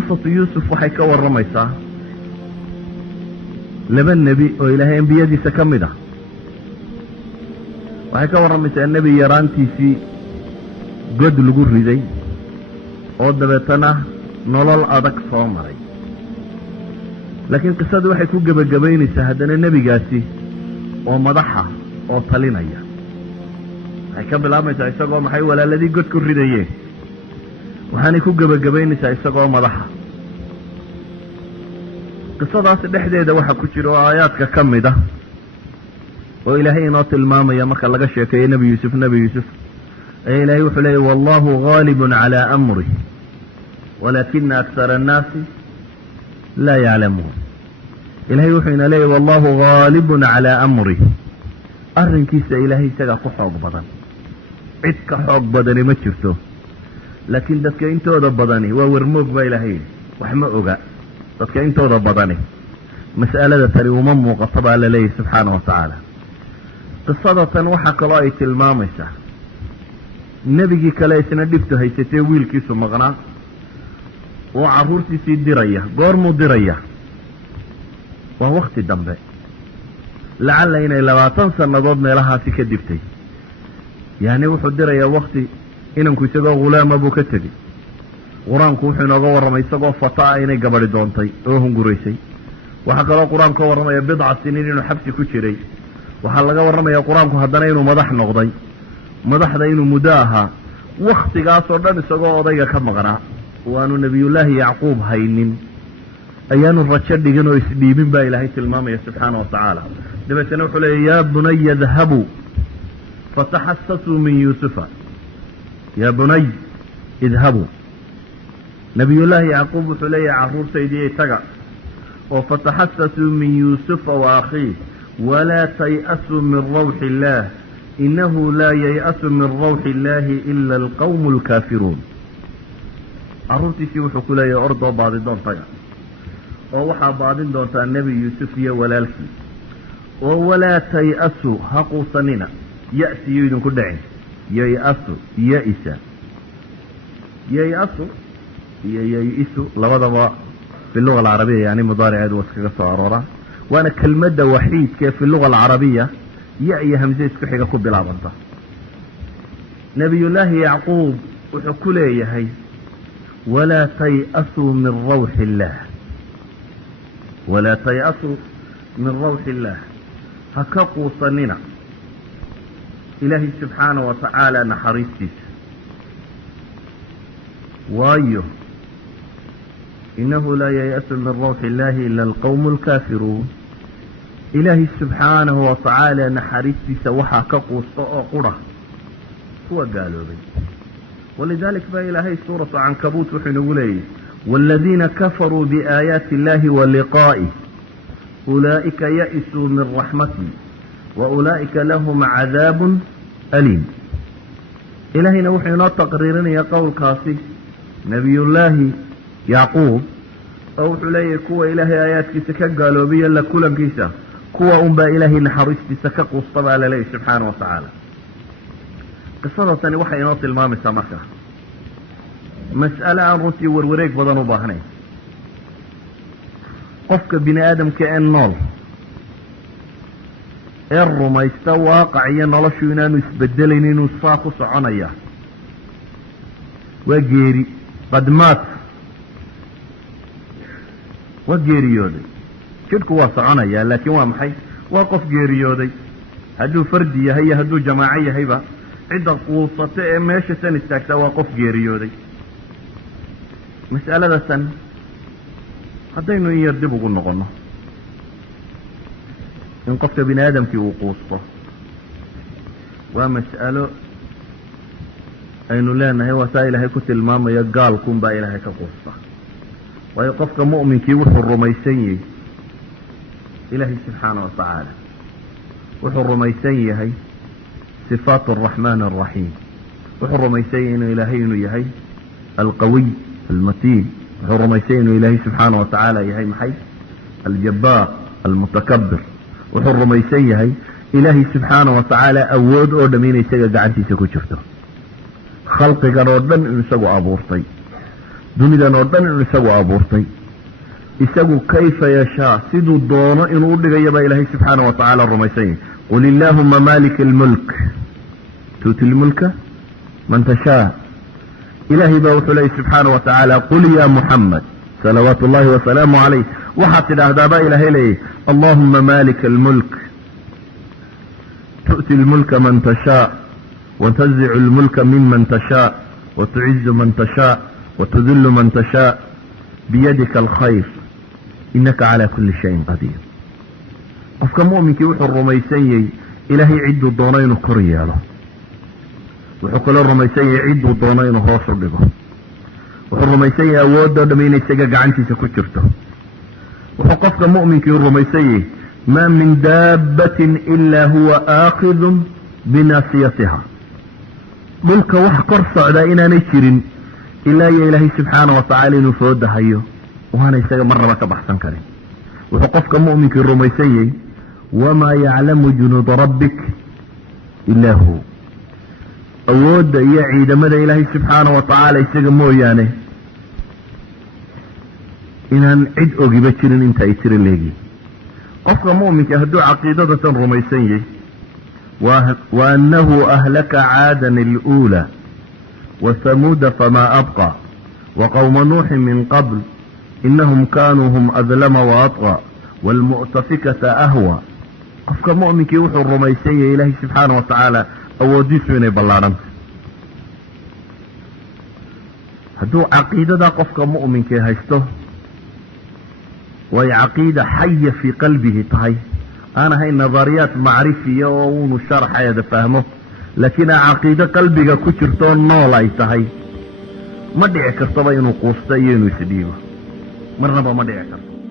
qisatu yuusuf waxay ka warramaysaa laba nebi oo ilaahay ambiyadiisa ka mid ah waxay ka warramaysaa nebi yaraantiisii god lagu riday oo dabeetana nolol adag soo maray laakiin qisadu waxay ku gebagabaynaysaa haddana nebigaasi oo madaxa oo talinaya waxay ka bilaabaysaa isagoo maxay walaaladii god ku ridayeen waxaanay ku gebagabaynaysaa isagoo madaxa qisadaas dhexdeeda waxa ku jira oo aayaadka ka mid ah oo ilaahay inoo tilmaamaya marka laga sheekeeyo nebi yuusuf ee ilaahay wuxuu leeyahy wallahu gaalibun calaa amrih walaakina aksara annaasi laa yaclamuun ilaahay wuxuu ina leeyahy wallahu gaalibun calaa amrih arrinkiisa ilaahay isagaa ku xoog badan cid ka xoog badani ma jirto laakiin dadka intooda badani waa warmoog baa ilaahay wax ma oga dadka intooda badani mas'alada tani uma muuqato baa la leeyahy subxaana wa tacaala qisada tan waxaa kaloo ay tilmaamaysaa nebigii kale isna dhibtu haysatee wiilkiisu maqnaa oo carruurtiisii diraya goormuu diraya waa wakti dambe lacalla inay 20 sannadood meelahaasi ka dibtay yacni wuxuu dirayaa wakti inanku isagoo ghulaama buu ka tegey qur-aanku wuxuu inooga warramay isagoo fataa inay gabadhi doontay oo hunguraysay waxaa kaloo qur-aanku ka warramaya 7 siniin inuu xabsi ku jiray waxaa laga warramayaa qur-aanku haddana inuu madax noqday madaxda inuu muddo ahaa wakhtigaasoo dhan isagoo odayga ka maqnaa waanu nebiyullaahi yacquub haynin ayaanu rajo dhigin oo isdhiibin baa ilaahay tilmaamaya subxaana wa tacaala dabeetana wuxuu leeya yaa bunaya idhabuu fataxasasuu min yuusufa yaa bunay idhabuu nebiyullaahi yacquub wuxuu leeyahay carruurtaydii taga oo fataxasasuu min yuusufa wa akhiih walaa tay'asuu min rawxi illaah inahu laa yay'asu min rawxi illaahi ila alqawmu alkaafiruun carruurtiisii wuxuu ku leeyahay ordoo baadidoon taga oo waxaa baadin doontaa nebi yuusuf iyo walaalkii oo walaa tay'asu ha quusanina ya'siyo idinku dhacin yay'asu ya'isa yay'asu iyo yay'isu labadaba fi luga alcarabiya yani mudaariceedu waa iskaga soo arooraa waana kelmadda waxiidkae fi luga alcarabiya ya iyo hamse isku xiga ku bilaabanta nebiyullaahi yacquub wuxuu ku leeyahay walaa tay'asuu min rawxi illaah walaa tay'asuu min rawxi illaah ha ka quusanina ilaahay subxaana wa tacaala naxariistiisa waayo inahu laa yay'asu min rawxi illaahi ila alqawmu alkaafiruun ilaahay subxaanahu wa tacaala naxariistiisa waxaa ka quusta oo qura kuwa gaaloobay walidalik baa ilaahay suuratu cankabuut wuxuu inagu leeyahy waaladiina kafaruu biaayaati illaahi wa liqaa'ih ulaa'ika ya'isuu min raxmatii wa ulaa'ika lahum cadaabun aliim ilaahayna wuxuu inoo taqriirinayaa qowlkaasi nebiyullaahi yacquub oo wuxuu leeyahay kuwa ilaahay aayaadkiisa ka gaaloobiya la kulankiisa kuwa unbaa ilaahay naxariistiisa ka quusta baa laleeyahy subxaana wa tacaala qisada tani waxay inoo tilmaamaysaa markaa mas'ale aan runtii warwareeg badan u baahnayn qofka bini aadamka ee nool ee rumaysta waaqac iyo noloshu inaanu isbedelayn inuu saa ku soconaya waa geeri qadmaad waa geeriyooday jidhku waa soconayaa laakiin waa maxay waa qof geeriyooday hadduu fardi yahay iyo hadduu jamaaco yahayba cidda quusata ee meesha tan istaagtaa waa qof geeriyooday mas'alada tan haddaynu in yar dib ugu noqonno in qofka bini aadamkii uu quusto waa mas'alo aynu leenahay waa saa ilaahay ku tilmaamayo gaalkunbaa ilaahay ka quusta waayo qofka mu'minkii wuxuu rumaysan yahay ilaahay subxaana wa tacaala wuxuu rumaysan yahay sifaat araxmaan araxiim wuxuu rumaysan yahay inuu ilaahay inuu yahay alqawiy almatiin wuxuu rumaysan yahay inuu ilaahay subxaana wa tacaala yahay maxay aljabbaar almutakabir wuxuu rumaysan yahay ilaahay subxaana wa tacaala awood oo dham inay isaga gacantiisa ku jirto khalqigan oo dhan inuu isagu abuurtay dunidan oo dhan inuu isagu abuurtay isagu kayfa yashaa siduu doono inuu udhigayo baa ilaahay subxaana wa tacaala rumaysan yahay qul illaahuma maalika almulk tuuti lmulka man tashaa ilaahay baa wuxuu leeyay subxaana wa tacaala qul ya muxamed salawaatu ullahi wasalaamu calayh waxaad tidhaahdaa baa ilaahay leeyay allahuma maalika almulk tu'ti lmulka man tashaa وتنزع الملك ممن تشاء وتعز من تشاء وتذل من تشاء بيدك الخير إنك على كل شيء قدير قفك مؤمنك وحو الرميسي إلهي عد الضونين كرياله وحو الرميسي عد الضونين خاصر بها وحو الرميسي أود دمين السجاج عنتي سكترته وحو قفك مؤمنك الرميسي ما من دابة إلا هو آخذ بناصيتها mulka wax kor socdaa inaanay jirin ilaa iyo ilaahay subxaana wa tacaala inuu soo dahayo waana isaga marnaba ka baxsan karin wuxuu qofka mu'minkii rumaysan yahay wamaa yaclamu junuuda rabbik ilaa hu awoodda iyo ciidamada ilaahay subxaana wa tacaala isaga mooyaane inaan cid ogiba jirin inta ay tira leegi qofka mu'minka hadduu caqiidadatan rumaysan yahay وأنه أهلك عادا الأولى وثمود فما أبقى وقوم نوح من قبل إنهم كانوا هم أظلم وأطغى والمؤتفكة أهوى قفك مؤمن كيوح الرميسية إلهي سبحانه وتعالى أوديس من بلارن هدو عقيدة قفك مؤمن كي هيسته وهي عقيدة حية في قلبه طهي أنا هاي نظريات معرفية ونشرح هذا فهمه لكن عقيدة قلبك كترتون نولا يتهي ما دعي كرتبين وقوستين وسديوه مرنبا ما دعي كرتبين